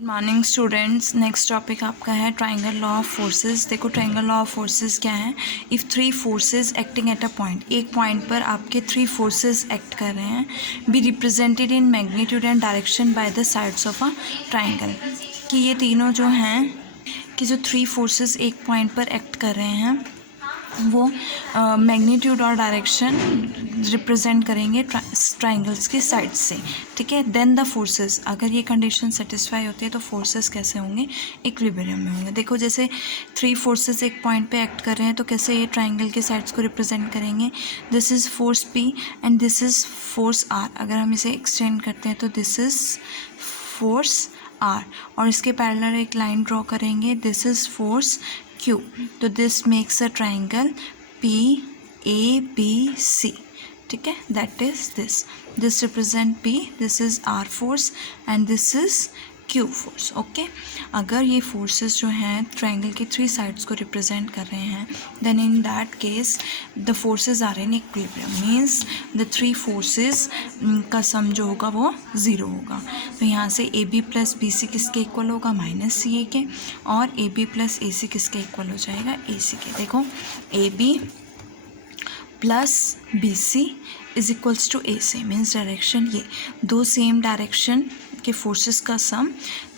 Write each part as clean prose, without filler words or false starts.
Morning students, next topic आपका है triangle law of forces. देखो ट्राइंगल लॉ ऑफ फोर्सेस क्या है। If three forces acting at a point, एक point पर आपके थ्री फोर्सेस एक्ट कर रहे हैं, be represented in magnitude and direction by the sides of a triangle, कि ये तीनों जो हैं कि जो थ्री फोर्सेस एक पॉइंट पर एक्ट कर रहे हैं वो मैग्नीट्यूड और डायरेक्शन रिप्रेजेंट करेंगे ट्राइंगल्स की साइड से, ठीक है। देन द फोर्सेस, अगर ये कंडीशन सेटिस्फाई होती है तो फोर्सेस कैसे होंगे, इक्विलिब्रियम में होंगे। देखो जैसे थ्री फोर्सेस एक पॉइंट पे एक्ट कर रहे हैं तो कैसे ये ट्राइंगल के साइड्स को रिप्रेजेंट करेंगे। This is force P and this is force R. अगर हम इसे एक्सटेंड करते हैं तो दिस इज़ फोर्स आर, और इसके पैरेलल एक लाइन ड्रॉ करेंगे, दिस इज़ फोर्स Q. तो this makes a triangle PABC, ठीक है। That is this represent P, this is R force and this is Q force, okay. अगर ये forces जो हैं ट्राइंगल की थ्री साइड्स को रिप्रेजेंट कर रहे हैं, then in that case the forces are in equilibrium, means the three forces का सम जो होगा वो ज़ीरो होगा। तो यहाँ से AB प्लस BC किसके इक्वल होगा, माइनस CA के, और AB प्लस AC किसके इक्वल हो जाएगा, AC के। देखो AB plus BC is equals to AC, means direction ये दो सेम डायरेक्शन के फोर्सेस का सम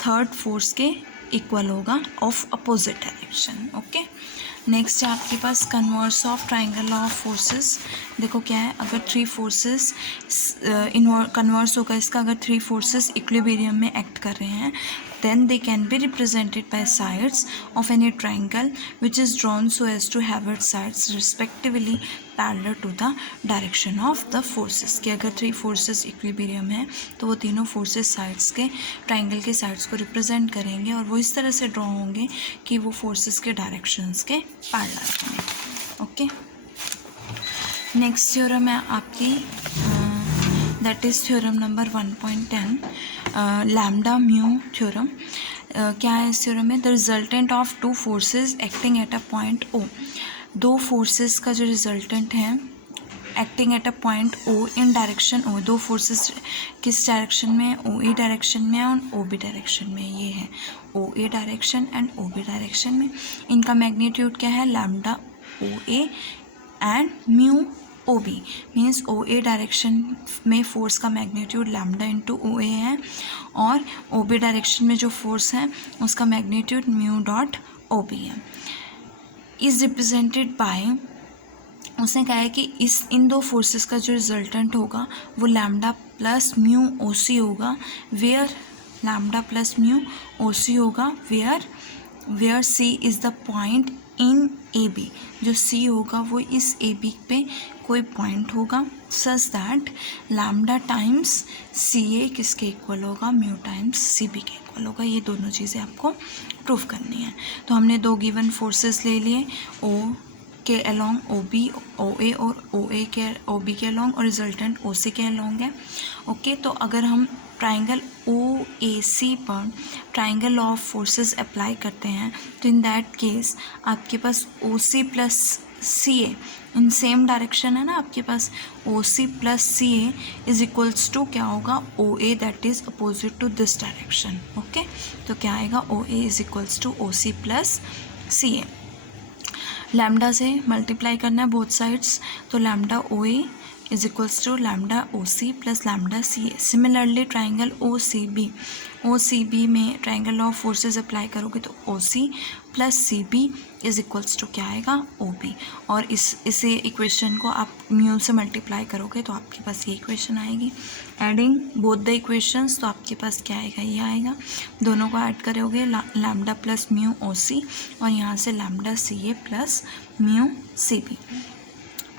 थर्ड फोर्स के इक्वल होगा of opposite direction, okay. Next है आपके पास converse of triangle law of forces. देखो क्या है, अगर थ्री फोर्सेस कन्वर्स होगा इसका, अगर थ्री फोर्सेस इक्विलिब्रियम में एक्ट कर रहे हैं, then they can be represented by sides of any triangle which is drawn so as to have its sides respectively parallel to the direction of the forces। कि अगर three forces equilibrium है तो वो तीनों forces sides के triangle के sides को represent करेंगे और वो इस तरह से ड्रॉ होंगे कि वो फोर्सेस के डायरेक्शंस के पैरेलल होंगे, ओके। नेक्स्ट थ्योरम है आपकी, that is theorem number 1.10, lambda mu theorem. क्या है इस थ्योरम में, the resultant of two forces acting at a point O, दो फोर्सेस का जो रिजल्टेंट है acting at a point O in direction O, दो फोर्सेस किस डायरेक्शन में, OA डायरेक्शन में और OB डायरेक्शन में, ये है OA direction and OB direction में। इनका मैग्नीट्यूड क्या है, lambda OA and mu OB, means OA direction में फोर्स का मैग्नीट्यूड लैम्डा इंटू OA है, और OB डायरेक्शन में जो फोर्स है उसका मैग्नीट्यूड म्यू डॉट OB है। इज रिप्रेजेंटेड बाय, उसने कहा है कि इन दो फोर्सेस का जो रिजल्टेंट होगा वो लैम्डा प्लस म्यू OC होगा, where lambda plus mu OC होगा, where C is the point in AB, जो C होगा वो इस AB पे कोई पॉइंट होगा, such that lambda times CA किसके इक्वल होगा, म्यू टाइम्स CB के इक्वल होगा। ये दोनों चीज़ें आपको प्रूव करनी है। तो हमने दो गिवन फोर्सेस ले लिए, O के अलोंग OB, OA और OB के अलोंग, और रिजल्टेंट OC के अलोंग है, ओके। तो अगर हम ट्राइंगल OAC पर triangle law of forces apply करते हैं तो इन दैट केस आपके पास OC plus CA in same direction है ना, आपके पास OC plus CA is equals to क्या होगा, OA that is opposite to this direction, okay. तो क्या आएगा, OA is equals to OC plus CA। Lambda से मल्टीप्लाई करना है बोथ साइड्स, तो lambda OA is equals to lambda OC plus lambda CA। Similarly triangle OCB में triangle law of forces apply करोगे तो OC plus CB is equals to क्या आएगा, OB, और इसे इक्वेशन को आप म्यू से मल्टीप्लाई करोगे तो आपके पास ये इक्वेशन आएगी। एडिंग बोथ द इक्वेशंस तो आपके पास क्या आएगा, ये आएगा। दोनों को ऐड करोगे लैम्डा प्लस म्यू OC, और यहाँ से lambda CA plus mu CB।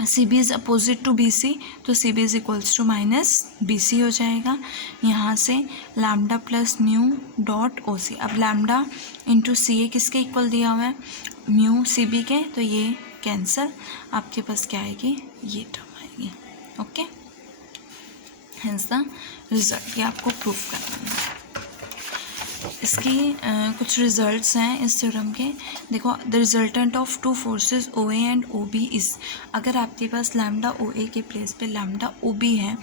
CB is opposite to BC, तो CB is equals to minus BC हो जाएगा। यहाँ से lambda plus mu dot OC, अब लैम्डा इंटू CA किसके इक्वल दिया हुआ है, म्यू CB के, तो ये कैंसल, आपके पास क्या आएगी, ये टर्म आएगी, ओके। हेंस द रिजल्ट, ये आपको प्रूफ करना है। इसकी कुछ रिजल्ट्स हैं इस थ्योरम के। देखो, the resultant of two forces O A and O B is, अगर आपके पास लैम्डा ओ ए के प्लेस पे लैम्डा ओ बी है,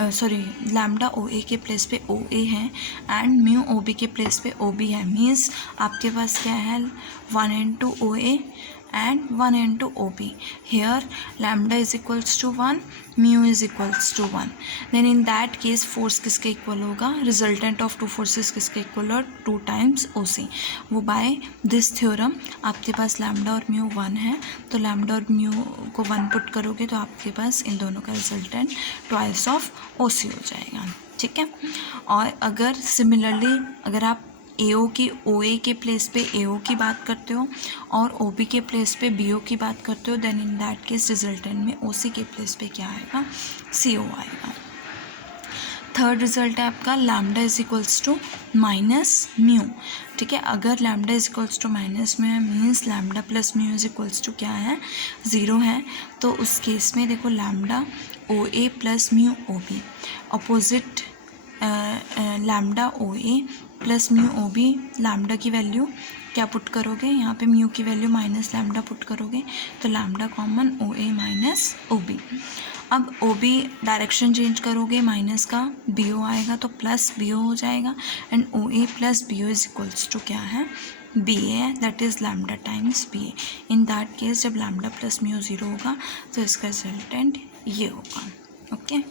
लैम्डा ओ ए के प्लेस पे ओ ए है एंड म्यू ओ बी के प्लेस पे ओ बी है, मीन्स आपके पास क्या है, 1 into O A and 1 into OB. Here lambda is equals to 1, mu is equals to 1. Then in that case force किसके इक्वल होगा, रिजल्टेंट ऑफ टू फोर्सेस किसके इक्वल हो, 2 times OC. वो बाय दिस थ्योरम आपके पास lambda और mu 1 है, तो लैम्डा और म्यू को 1 पुट करोगे तो आपके पास इन दोनों का रिजल्टेंट ट्वाइस ऑफ OC हो जाएगा, ठीक है। और अगर सिमिलरली अगर आप AO की OA के प्लेस पे AO की बात करते हो और OB के प्लेस पे BO की बात करते हो, then in that case resultant में OC के प्लेस पे क्या आएगा, CO आएगा। थर्ड रिजल्ट है आपका lambda is equals to minus mu, ठीक है। अगर lambda is equals to minus mu है, means lambda plus mu is equals to क्या है, 0 है। तो उस केस में देखो lambda OA plus mu OB, opposite lambda OA plus mu OB, lambda की वैल्यू क्या पुट करोगे, यहाँ पे म्यू की वैल्यू माइनस लैम्डा पुट करोगे, तो lambda common OA minus OB। अब OB डायरेक्शन चेंज करोगे, माइनस का BO आएगा तो प्लस BO हो जाएगा and OA plus BO is equals to क्या है, BA, that is lambda times BA। In that case जब लैम्डा प्लस म्यू 0 होगा तो इसका रिजल्टेंट ये होगा, ओके।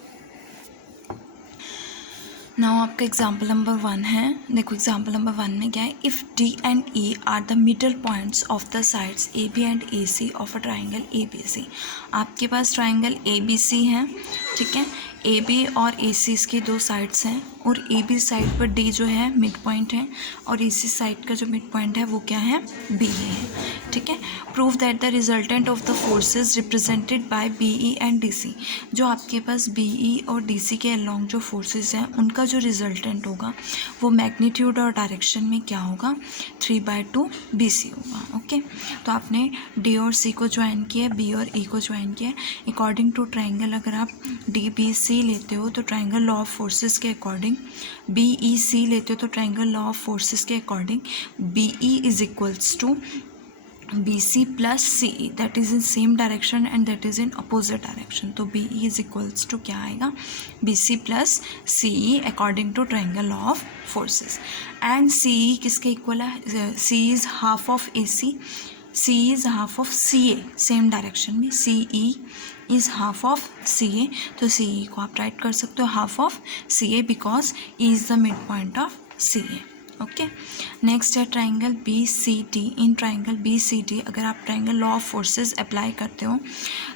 नाउ आपका एग्जाम्पल नंबर 1 है। देखो एग्जाम्पल नंबर 1 में क्या है, if D and E are the middle points of the sides AB and AC of a triangle ABC। आपके पास ट्राइंगल ABC है, ठीक है। AB और AC इसकी 2 साइड्स हैं और AB साइड पर D जो है मिड पॉइंट है और AC साइड का जो मिड पॉइंट है वो क्या है, BA है, ठीक है। Prove that the resultant of the forces represented by BE and DC। जो आपके पास BE और DC के अलॉन्ग जो फोर्सेस हैं उनका जो रिजल्टेंट होगा वो मैग्नीट्यूड और डायरेक्शन में क्या होगा, 3/2 BC होगा, ओके। तो आपने D और C को ज्वाइन किया, B और E को ज्वाइन किया। अकॉर्डिंग टू ट्राइंगल अगर आप DBC लेते हो तो ट्राइंगल लॉ ऑफ फोर्सेस के अकॉर्डिंग, BEC लेते हो तो ट्राइंगल लॉ ऑफ फोर्सेस के according BE is equals to BC plus CE, that is in same direction and that is in opposite direction. तो BE इज इक्वल्स टू क्या आएगा, BC plus CE according to triangle law of forces. And CE किसके इक्वल है, C is half of AC, C is half of CA, same direction में CE is half of CA, तो CE को आप write कर सकते हो half of CA because E is the mid point of CA, okay. Next है triangle BCD। In triangle BCD अगर आप triangle law of forces apply करते हो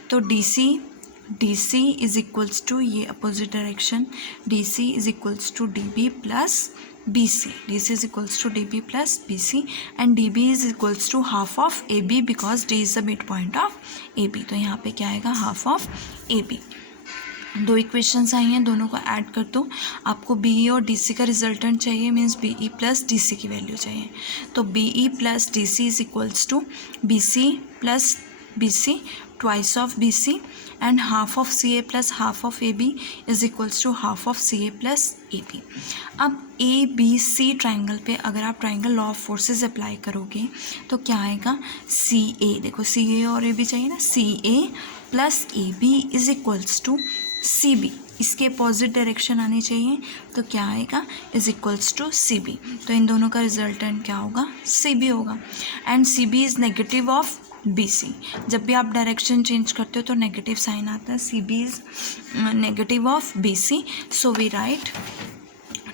तो DC इज इक्वल्स टू, ये opposite direction, DC is equals to DB plus BC, DC is equals to DB plus BC and DB is equals to half of AB because D is the midpoint of AB। तो यहाँ पे क्या आएगा, half of AB। 2 equations आई हैं, दोनों को add कर दो। आपको BE और DC का रिजल्टेंट चाहिए, मीन्स BE प्लस DC की वैल्यू चाहिए। तो BE plus DC is equals to BC plus BC twice of BC and half of CA plus half of AB is equals to half of CA plus AB। अब ABC triangle पे अगर आप triangle law of forces apply करोगे तो क्या आएगा, CA, देखो CA और AB चाहिए ना, CA plus AB is equals to CB, इसके अपोजिट डायरेक्शन आनी चाहिए, तो क्या आएगा, इज इक्वल्स टू CB। तो इन दोनों का रिजल्टेंट क्या होगा, CB होगा। And CB is negative of BC। जब भी आप डायरेक्शन चेंज करते हो तो नेगेटिव साइन आता है, CB is negative of BC, so we write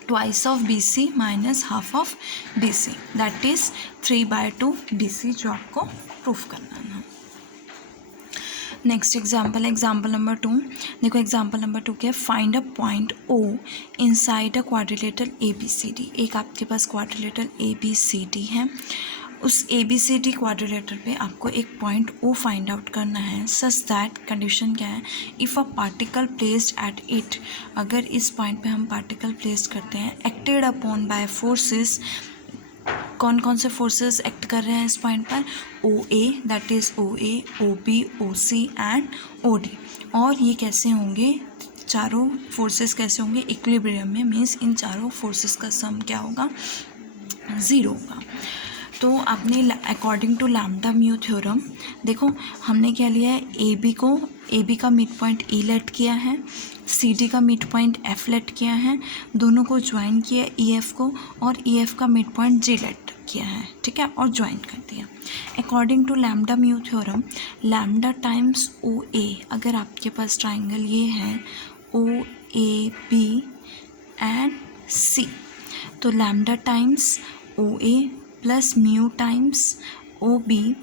twice of BC minus half of BC, that is 3/2 BC, जो आपको प्रूफ करना है। नेक्स्ट एग्जाम्पल है एग्जाम्पल नंबर 2। देखो एग्जाम्पल नंबर 2 क्या है, find a point O inside a quadrilateral ABCD। एक आपके पास क्वाड्रिलेटरल ABCD है, उस ABCD क्वाड्रिलेटर पे आपको एक पॉइंट O फाइंड आउट करना है, सच दैट कंडीशन क्या है, if a particle placed at it, अगर इस पॉइंट पे हम पार्टिकल प्लेस करते हैं, एक्टेड अपॉन बाय फोर्सेस, कौन कौन से फोर्सेस एक्ट कर रहे हैं इस पॉइंट पर, OA, that is OA, OB, OC and OD। और ये कैसे होंगे, चारों फोर्सेस कैसे होंगे, इक्विलिब्रियम में, मीन्स इन चारों फोर्सेस का सम क्या होगा, ज़ीरो होगा। तो आपने according to lambda mu theorem देखो हमने क्या लिया है, ए बी का मिड पॉइंट ई लेट किया है, सी डी का मिड पॉइंट एफ लेट किया है, दोनों को ज्वाइन किया ई एफ को, और ई एफ का मिड पॉइंट जी लेट किया है, ठीक है, और ज्वाइन कर दिया। According to lambda mu theorem lambda times O A, अगर आपके पास ट्राइंगल ये है ओ ए बी एंड सी, तो lambda times O A plus mu times O B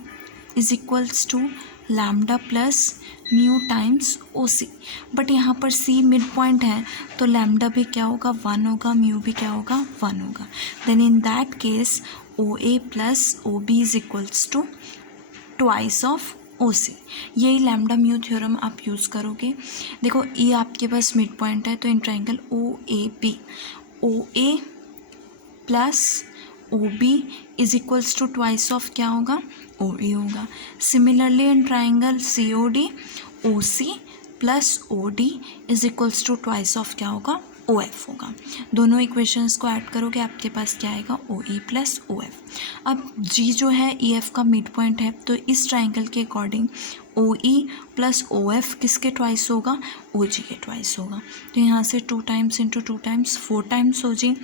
is equals to lambda plus mu times O C. But यहाँ पर सी mid point है तो लैम्डा भी क्या होगा, 1 होगा, म्यू भी क्या होगा, 1 होगा। Then in that case O A plus O B is equals to twice of O C. यही लैम्डा म्यू थ्योरम आप यूज़ करोगे। देखो ई आपके पास मिड पॉइंट है तो in triangle O A plus O B is equals to twice of क्या होगा, ओ ए होगा। Similarly in triangle C O D O C plus O D is equals to twice of क्या होगा, O F होगा। दोनों equations को add करोगे आपके पास क्या आएगा, ओ ई प्लस ओ एफ। अब जी जो है ई एफ का मिड पॉइंट है तो इस ट्राइंगल के अकॉर्डिंग ओ ई प्लस ओ एफ किसके ट्वाइस होगा, ओ जी के ट्वाइस होगा। तो यहाँ से 2 टाइम्स इंटू 2 टाइम्स 4 टाइम्स ओ जी।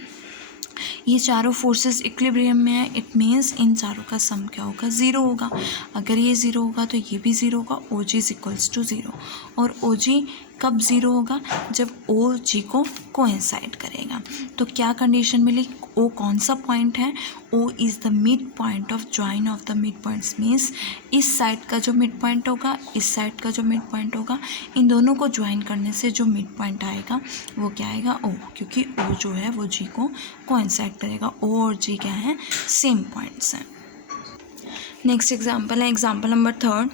ये चारों फोर्सेस इक्विलिब्रियम में है, इट मीन्स इन चारों का सम क्या होगा, ज़ीरो होगा। अगर ये ज़ीरो होगा तो ये भी ज़ीरो होगा, ओ जी इज इक्वल्स टू ज़ीरो। और ओ जी कब ज़ीरो होगा, जब ओ जी को कोइंसाइड करेगा। तो क्या कंडीशन मिली, ओ कौन सा पॉइंट है, O is the mid point of join of the mid points, means इस साइड का जो मिड पॉइंट होगा, इस साइड का जो मिड पॉइंट होगा, इन दोनों को ज्वाइन करने से जो मिड पॉइंट आएगा वो क्या आएगा, ओ, क्योंकि ओ जो है वो जी को कोइंसाइड करेगा। ओ और जी क्या है, सेम पॉइंट्स हैं। नेक्स्ट एग्जाम्पल है एग्जाम्पल नंबर 3।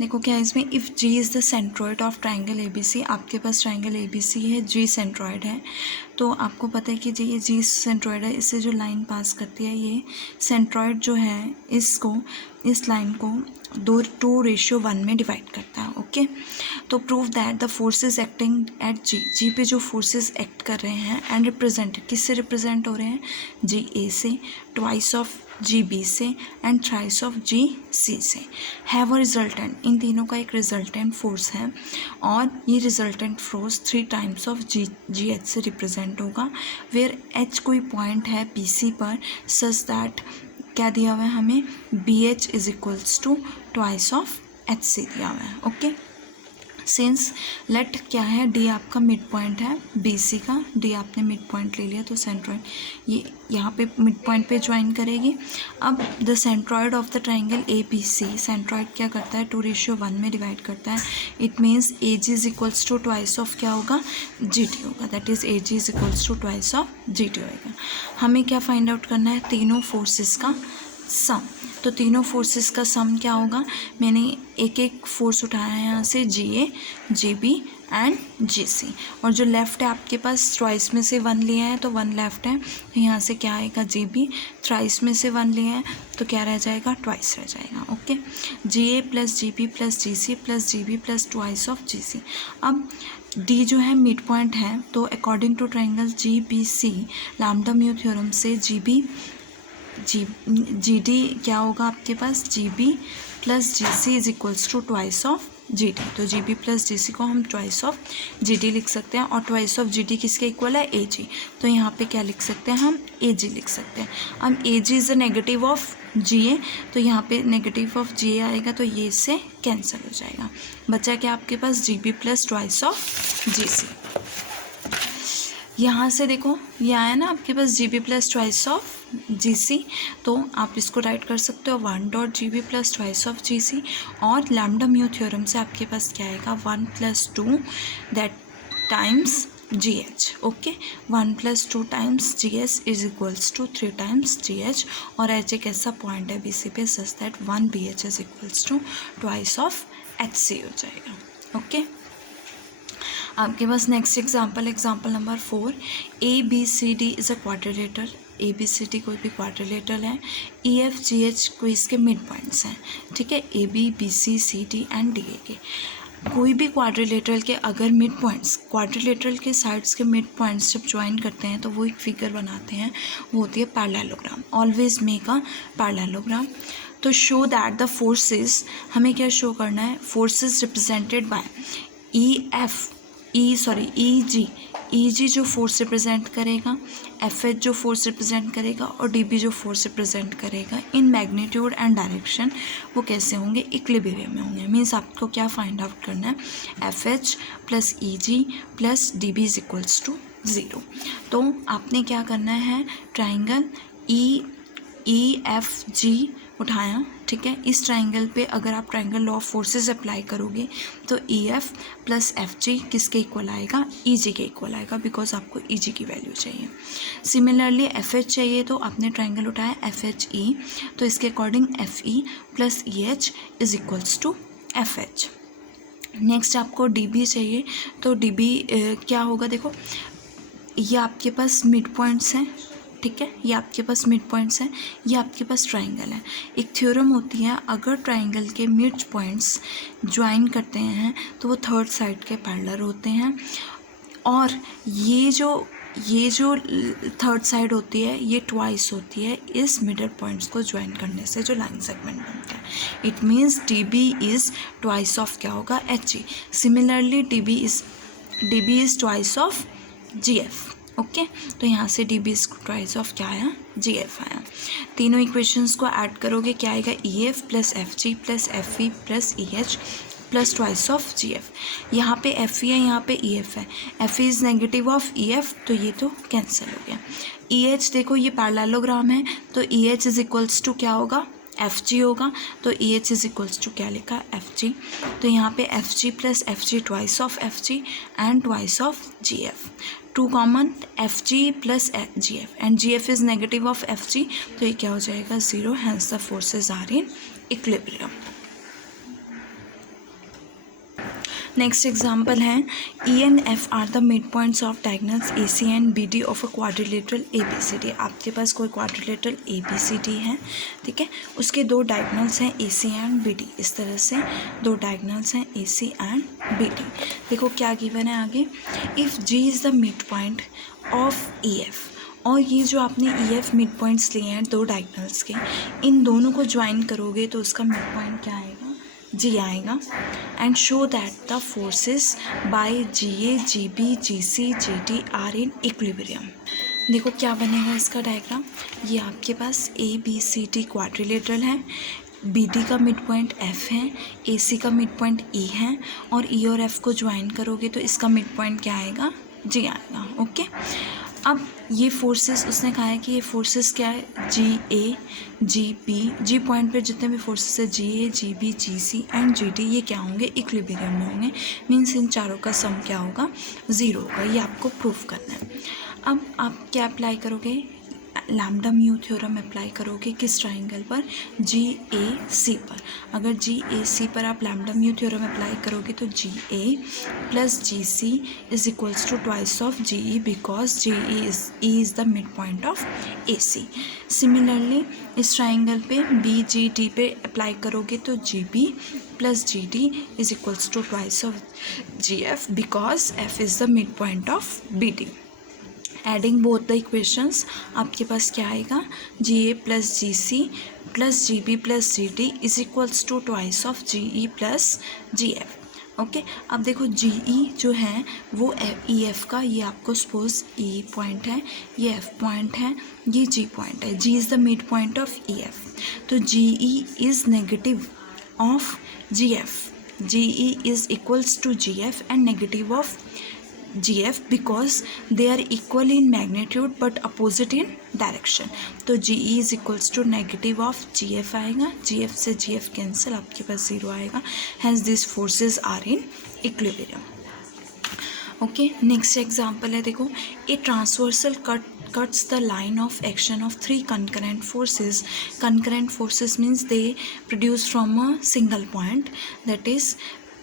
देखो क्या है इसमें, if G is the centroid of triangle A B C. आपके पास ट्राइंगल ए बी सी है, जी सेंट्रॉइड है, तो आपको पता है कि ये जी सेंट्रॉइड है, इससे जो लाइन पास करती है ये सेंट्रॉइड जो है इसको, इस लाइन को 2:1 में डिवाइड करता है। ओके, तो prove that the forces acting at G पे जो फोर्सेस एक्ट कर रहे हैं एंड रिप्रेजेंटेड, किससे रिप्रेजेंट हो रहे हैं, जी ए से, ट्वाइस ऑफ जी बी से एंड थ्राइस ऑफ जी सी से, हैव अ रिजल्टेंट। इन तीनों का एक रिजल्टेंट फोर्स है और ये resultant force 3 times of G H से रिप्रेजेंट होगा, वेयर एच कोई पॉइंट है बी सी पर, सच दैट क्या दिया हुआ है हमें, B H is equals to twice of H C दिया हुआ है। ओके, सिंस लेट क्या है, डी आपका मिड पॉइंट है बी सी का, डी आपने मिड पॉइंट ले लिया तो सेंट्रॉइड ये यहाँ पे मिड पॉइंट पे ज्वाइन करेगी। अब the centroid of the triangle A B C, centroid क्या करता है, 2:1 में डिवाइड करता है। It means A G is equals to twice of क्या होगा, जी टी होगा, that is A G is equals to twice of G T होगा। हमें क्या फाइंड आउट करना है, तीनों फोर्सेस का सम। तो तीनों फोर्सेस का सम क्या होगा, मैंने एक एक फोर्स उठाया है यहाँ से, जी A, G B and ji C, और जो लेफ़्ट है आपके पास ट्वाइस में से 1 लिया है तो 1 लेफ़्ट है, तो यहाँ से क्या आएगा, जी बी, थ्राइस में से 1 लिया है तो क्या रह जाएगा, ट्वाइस रह जाएगा। Okay, G A plus G B plus G C plus G B plus twice of G C. अब डी जो है मिड पॉइंट है तो according to triangle G B C, lambda mu theorem से जी डी क्या होगा आपके पास, G B plus G C is equals to twice of G D. तो जी बी प्लस जी सी को हम ट्वाइस ऑफ जी डी लिख सकते हैं, और ट्वाइस ऑफ जी डी किसके इक्वल है, ए जी। तो यहाँ पे क्या लिख सकते हैं हम, ए जी लिख सकते हैं। अब ए जी इज़ द नेगेटिव ऑफ जी ए, तो यहाँ पे नेगेटिव ऑफ जी ए आएगा तो ये इससे कैंसिल हो जाएगा। बचा क्या आपके पास, G B plus twice of G C. यहाँ से देखो ये आया ना आपके पास G B plus twice of G C, तो आप इसको राइट कर सकते हो 1.gb plus twice of G C, और लैम्डा म्यू थ्योरम से आपके पास क्या आएगा, 1 + 2 that times G H. Okay, 1 + 2 times G H is equals to 3 times G H, और एच एक ऐसा पॉइंट है बी सी पे such that 1 B H is equals to twice of H C हो जाएगा। ओके, आपके पास next example number 4, A B C D is a quadrilateral. A B C D कोई भी क्वाड्रिलेटरल है, ई एफ जी एच कोई इसके mid points हैं, ठीक है, A B B C D and D A के। कोई भी क्वाड्रिलेटरल के अगर मिड पॉइंट्स, क्वाड्रिलेटरल के साइड्स के मिड पॉइंट्स जब ज्वाइन करते हैं तो वो एक फिगर बनाते हैं, वो होती है parallelogram. Always make a parallelogram. तो शो दैट द फोर्सेस, हमें क्या शो करना है, फोर्सेस रिप्रेजेंटेड बाय ई जी जो फोर्स रिप्रेजेंट करेगा, एफ एच जो फोर्स रिप्रेजेंट करेगा और डी बी जो फोर्स रिप्रेजेंट करेगा इन मैग्नीट्यूड एंड डायरेक्शन, वो कैसे होंगे, इक्विलिब्रियम में होंगे। मीन्स आपको क्या फाइंड आउट करना है, F H plus E G plus D B is equals to 0। तो आपने क्या करना है, ट्राइंगल ई एफ जी उठाया, ठीक है। इस ट्राइंगल पे अगर आप triangle law of forces apply करोगे तो ई एफ प्लस एफ जी किसके इक्वल आएगा, ई जी के इक्वल आएगा, बिकॉज आपको ई जी की वैल्यू चाहिए। सिमिलरली एफ एच चाहिए तो आपने ट्राइंगल उठाया एफ एच ई, तो इसके according F E plus E H is equals to F H. Next आपको डी बी चाहिए, तो डी बी क्या होगा, देखो ये आपके पास मिड पॉइंट्स हैं, ठीक है, ये आपके पास मिड पॉइंट्स हैं, ये आपके पास ट्राइंगल है। एक थ्योरम होती है, अगर ट्राइंगल के मिड पॉइंट्स ज्वाइन करते हैं तो वो थर्ड साइड के पैरेलल होते हैं, और ये जो थर्ड साइड होती है ये ट्वाइस होती है इस मिडल पॉइंट्स को ज्वाइन करने से जो लाइन सेगमेंट बनता है। It means D B is twice of क्या होगा, H G. Similarly D B is twice of G F. Okay, तो यहाँ से D B is twice of क्या आया, जी एफ आया। तीनों इक्वेशंस को ऐड करोगे क्या आएगा, E F plus F G plus F E plus E H plus twice of G F. यहाँ पे एफ ई है, यहाँ पे ई एफ है, F E is negative of E F, तो ये तो कैंसिल हो गया। ई एच देखो ये पैरेललोग्राम है, तो E H is equals to क्या होगा, एफ जी होगा, तो E H is equals to क्या लिखा, एफ जी। तो यहाँ पे F G plus F G twice of F G and twice of G F, two common F G plus G F, and G F is negative of F G, तो ये क्या हो जाएगा, 0। Hence the forces are in equilibrium. Next example है, E and F are the mid points of diagonals A C and B D of a quadrilateral A B C D. आपके पास कोई quadrilateral A B C D है, ठीक है, उसके दो diagonals हैं A C and B D. इस तरह से दो डायगोनल्स हैं A C and B D. देखो क्या गिवन है आगे, if G is the mid point of E F, और ये जो आपने ई एफ मिड पॉइंट्स लिए हैं दो डायगोनल्स के, इन दोनों को ज्वाइन करोगे तो उसका मिड पॉइंट क्या आएगा, जी आएगा। And show that the forces by G A G B G C G D are in equilibrium. देखो क्या बनेगा इसका डायग्राम, ये आपके पास A B C D quadrilateral है, बी डी का मिड पॉइंट एफ है, ए सी का मिड पॉइंट ई है, और ई और एफ को ज्वाइन करोगे तो इसका मिड पॉइंट क्या आएगा, जी आएगा। ओके, अब ये फोर्सेस उसने कहा है कि ये फोर्सेस क्या है, G A G B, ji point पे जितने भी फोर्सेस है G A G B G C and G D, ये क्या होंगे, इक्विलिब्रियम में होंगे। मीन्स इन चारों का सम क्या होगा, 0 होगा। ये आपको प्रूफ करना है। अब आप क्या अप्लाई करोगे, लैम्डा म्यू थ्योरम अप्लाई करोगे किस ट्राइंगल पर, जी ए सी पर। अगर जी ए सी पर आप लैम्डा म्यू थ्योरम अप्लाई करोगे तो G A plus G C is equals to twice of G E, because G E is the mid point of A C. Similarly इस ट्राइंगल पे बी जी डी पे apply करोगे तो G B plus G D is equals to twice of G F, because F is the mid point of B D. Adding both the equations आपके पास क्या आएगा, G A plus G C plus G B plus G D is equals to twice of G E plus G F. Okay, अब देखो जी ई जो है वो ई F का, ये आपको सपोज ई पॉइंट है, ये एफ पॉइंट है, ये जी पॉइंट है, G is the mid point of E F, तो G E is negative of G F, G E is equals to G F and negative of GF because they are equal in magnitude but opposite in direction. तो GE is equals to negative of GF आएगा, GF से GF cancel, आपके पास 0 आएगा। Hence these forces are in equilibrium. Okay, next example है, देखो, a transversal cuts the line of action of 3 concurrent forces. Concurrent forces means they produce from a single point, that is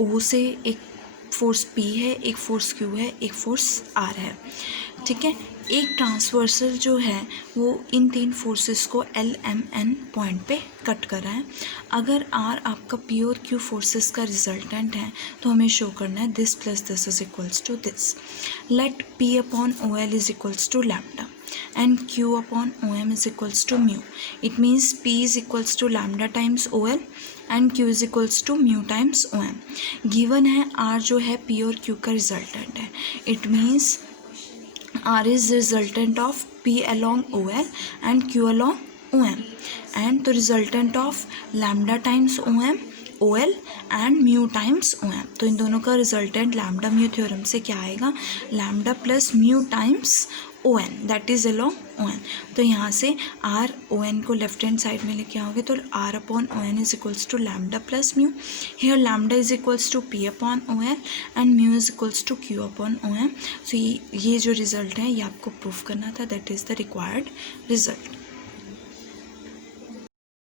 O से एक force P है, एक force Q है, एक force R है, ठीक है। एक ट्रांसवर्सल जो है वो इन 3 फोर्सेस को LMN पॉइंट पे कट कर रहा है। अगर R आपका P और Q फोर्सेस का रिजल्टेंट है तो हमें शो करना है this plus this is equals to this. Let P upon OL is equals to lambda and Q upon OM is equals to mu. It means P is equals to lambda times OL and Q is equals to mu times OM. Given है R जो है P और Q का resultant है. It means R is resultant of P along OL and Q along OM. And the resultant of lambda times OL and mu times OM. तो इन दोनों का resultant lambda mu theorem से क्या आएगा, lambda plus mu times ON that is along ON. तो यहाँ से R ON को लेफ्ट हैंड साइड में लेके आओगे तो R upon ON is equals to lambda plus mu. Here lambda is equals to P upon OL and mu is equals to Q upon OM. So ये जो result है ये आपको प्रूफ करना था, that is the required result.